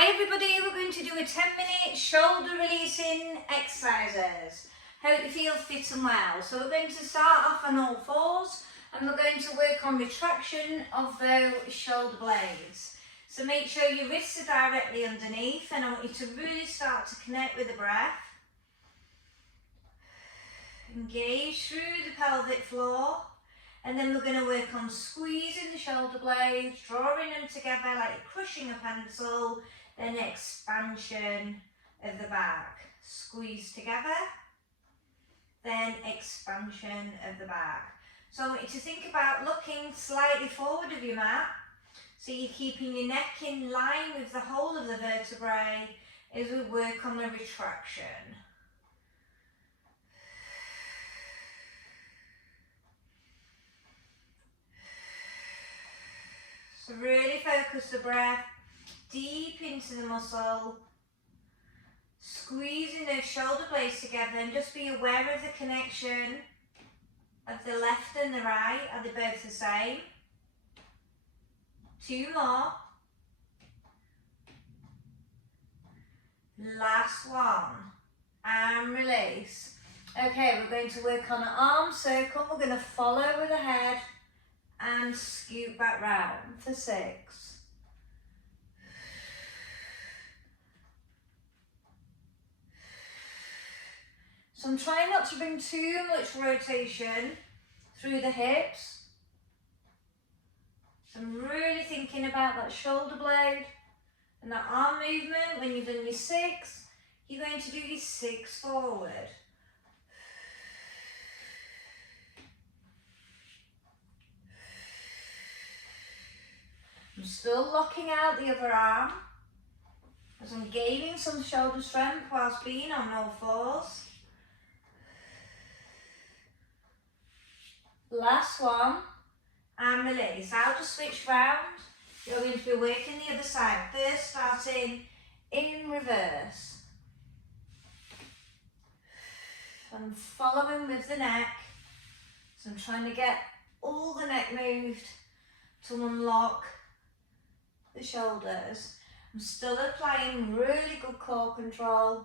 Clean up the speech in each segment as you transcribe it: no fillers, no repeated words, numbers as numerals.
Hi everybody, we're going to do a 10-minute shoulder releasing exercises. Hope you feel fit and well. So we're going to start off on all fours and we're going to work on retraction of the shoulder blades. So make sure your wrists are directly underneath and I want you to really start to connect with the breath. Engage through the pelvic floor. And then we're going to work on squeezing the shoulder blades, drawing them together like you're crushing a pencil, then expansion of the back. Squeeze together, then expansion of the back. So I want you to think about looking slightly forward of your mat, so you're keeping your neck in line with the whole of the vertebrae as we work on the retraction. So really focus the breath deep into the muscle, squeezing those shoulder blades together, and just be aware of the connection of the left and the right. Are they both the same? 2 more. Last one. And release. Okay, we're going to work on an arm circle. We're going to follow with the head and scoot back round for 6. So I'm trying not to bring too much rotation through the hips. So I'm really thinking about that shoulder blade and that arm movement. When you've done your 6, you're going to do your 6 forward. I'm still locking out the other arm as I'm gaining some shoulder strength whilst being on all fours. Last one, and release. I'll just switch round. You're going to be working the other side. First, starting in reverse. I'm following with the neck. So I'm trying to get all the neck moved to unlock the shoulders. I'm still applying really good core control.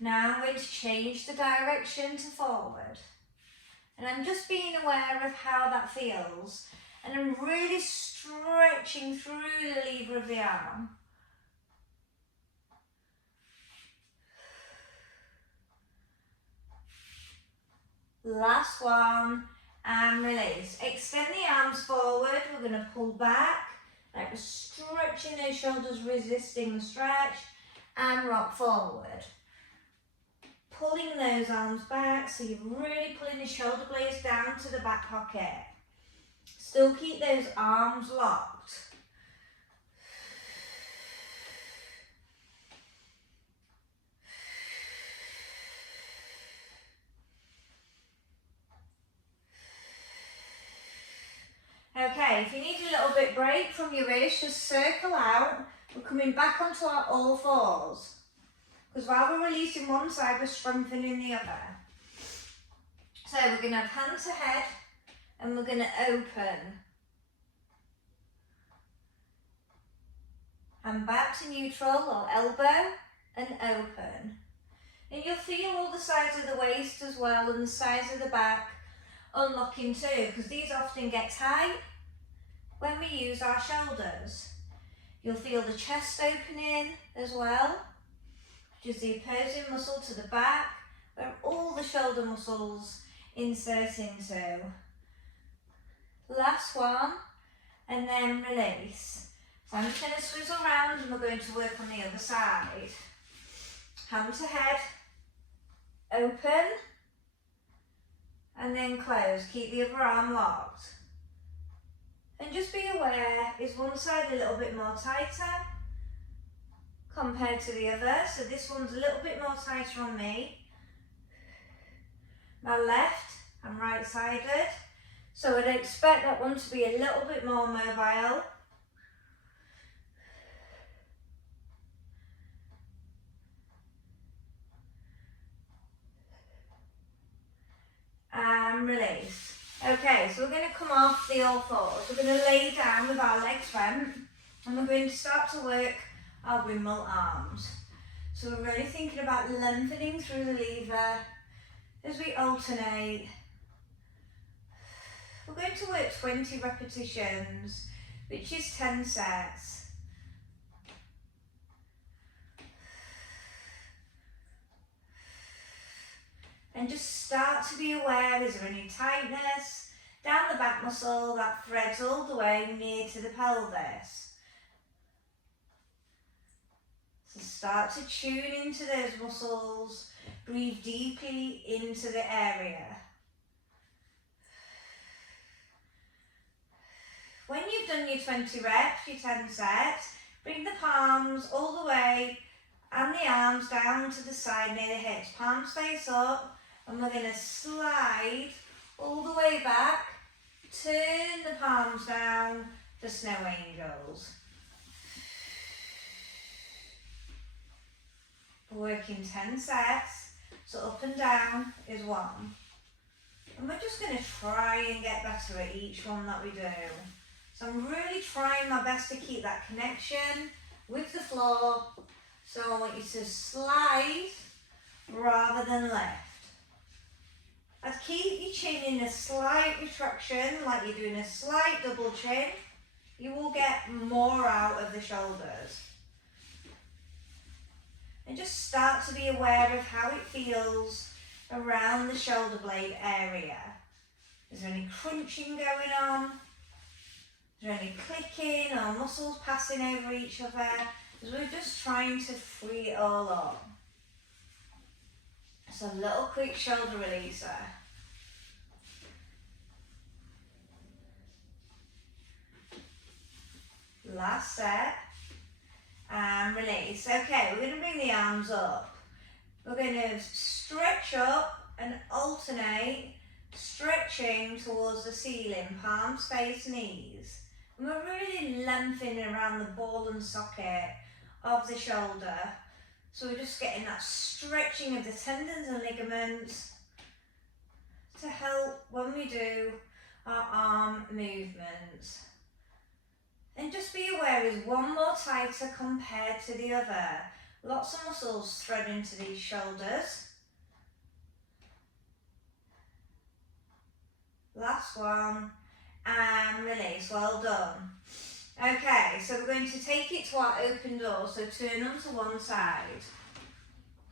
Now I'm going to change the direction to forward. And I'm just being aware of how that feels. And I'm really stretching through the lever of the arm. Last one, and release. Extend the arms forward. We're going to pull back, like we're stretching those shoulders, resisting the stretch, and rock forward. Pulling those arms back, so you're really pulling the shoulder blades down to the back pocket. Still keep those arms locked. Okay, if you need a little bit break from your wrist, just circle out. We're coming back onto our all fours. Because while we're releasing one side, we're strengthening the other. So we're going to have hand to head and we're going to open. Hand back to neutral or elbow and open. And you'll feel all the sides of the waist as well and the sides of the back unlocking too, because these often get tight when we use our shoulders. You'll feel the chest opening as well, which is the opposing muscle to the back, where all the shoulder muscles insert into. Last one, and then release. So I'm just going to swizzle round and we're going to work on the other side. Hand to head, open, and then close. Keep the other arm locked. And just be aware, is one side a little bit more tighter compared to the other? So this one's a little bit more tighter on me. My left and right sided. So I'd expect that one to be a little bit more mobile. And and release. Okay, so we're going to come off the all fours. We're going to lay down with our legs bent, and we're going to start to work our windmill arms. So we're really thinking about lengthening through the lever as we alternate. We're going to work 20 repetitions, which is 10 sets. And just start to be aware, is there any tightness down the back muscle that threads all the way near to the pelvis? So start to tune into those muscles, breathe deeply into the area. When you've done your 20 reps, your 10 sets, bring the palms all the way and the arms down to the side near the hips, palms face up. And we're going to slide all the way back, turn the palms down for snow angels. We're working 10 sets, so up and down is 1. And we're just going to try and get better at each one that we do. So I'm really trying my best to keep that connection with the floor. So I want you to slide rather than lift. I'd keep your chin in a slight retraction, like you're doing a slight double chin. You will get more out of the shoulders. And just start to be aware of how it feels around the shoulder blade area. Is there any crunching going on? Is there any clicking or muscles passing over each other? Because we're just trying to free it all up. So a little quick shoulder releaser. Last set. And release. Okay, we're going to bring the arms up. We're going to stretch up and alternate, stretching towards the ceiling, palms face knees. And we're really lengthening around the ball and socket of the shoulder. So we're just getting that stretching of the tendons and ligaments to help when we do our arm movements. And just be aware, is one more tighter compared to the other? Lots of muscles thread into these shoulders. Last one, and release, well done. Okay, so we're going to take it to our open door, so turn onto one side.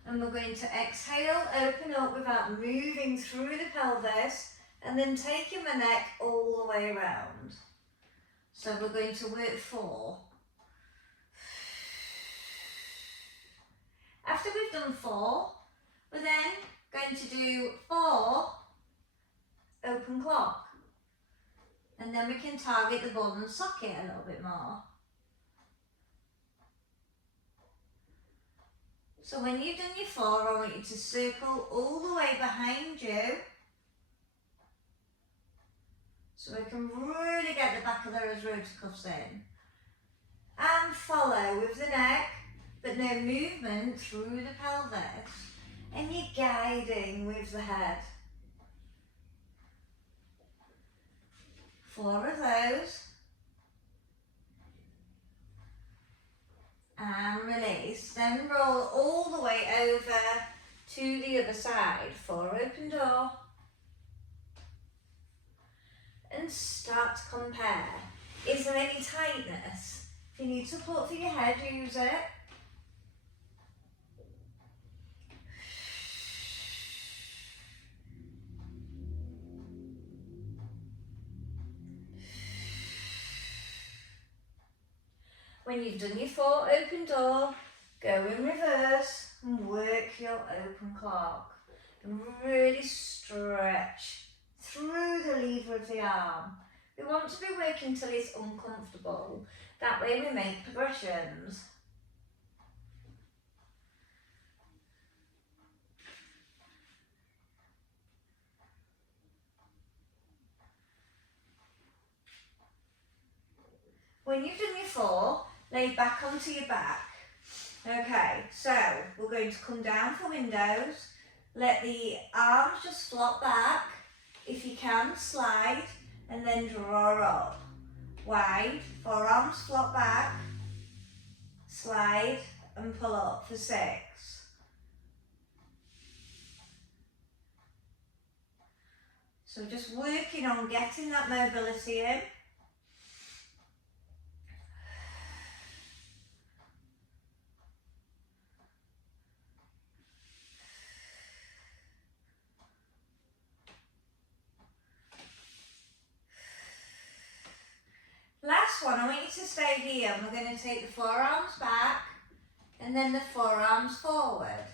And we're going to exhale, open up without moving through the pelvis, and then taking the neck all the way around. So we're going to work 4. After we've done 4, we're then going to do 4 open clock. And then we can target the ball and socket a little bit more. So when you've done your 4, I want you to circle all the way behind you. So we can really get the back of those rotator cuffs in. And follow with the neck, but no movement through the pelvis. And you're guiding with the head. 4 of those. And release. Then roll all the way over to the other side. 4 open door. And start to compare. Is there any tightness? If you need support for your head, use it. When you've done your 4 open door, go in reverse and work your open clock. And really stretch through the lever of the arm. We want to be working till it's uncomfortable. That way we make progressions. When you've done your 4, lay back onto your back. Okay, so we're going to come down for windows. Let the arms just flop back. If you can, slide and then draw up. Wide, forearms flop back, slide and pull up for 6. So just working on getting that mobility in. Last one, I want you to stay here and we're going to take the forearms back and then the forearms forward,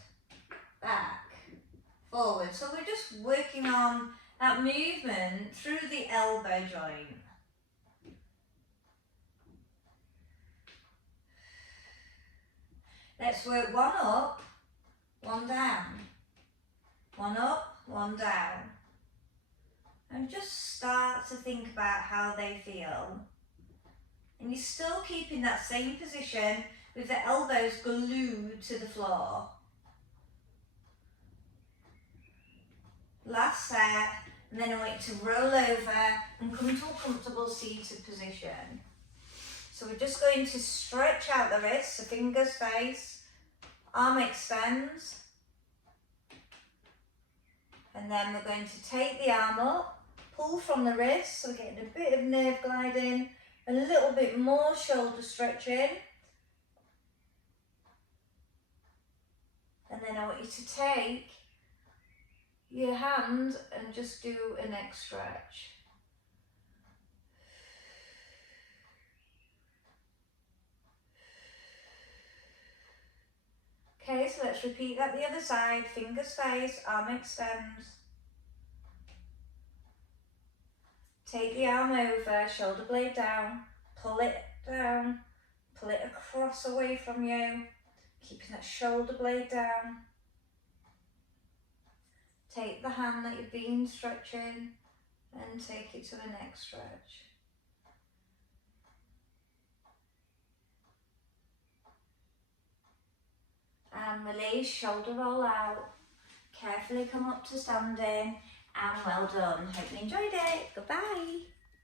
back, forward. So we're just working on that movement through the elbow joint. Let's work one up, one down, one up, one down. And just start to think about how they feel. And you're still keeping that same position with the elbows glued to the floor. Last set, and then I want you to roll over and come to a comfortable seated position. So we're just going to stretch out the wrists, the fingers face, arm extends, and then we're going to take the arm up, pull from the wrist, so we're getting a bit of nerve gliding, a little bit more shoulder stretching. And then I want you to take your hand and just do a neck stretch. Okay, so let's repeat that the other side. Fingers face, arm extends. Take the arm over, shoulder blade down, pull it down, pull it across away from you, keeping that shoulder blade down. Take the hand that you've been stretching and take it to the next stretch. And release, shoulder roll out. Carefully come up to standing, and well done. Hope you enjoyed it. Goodbye.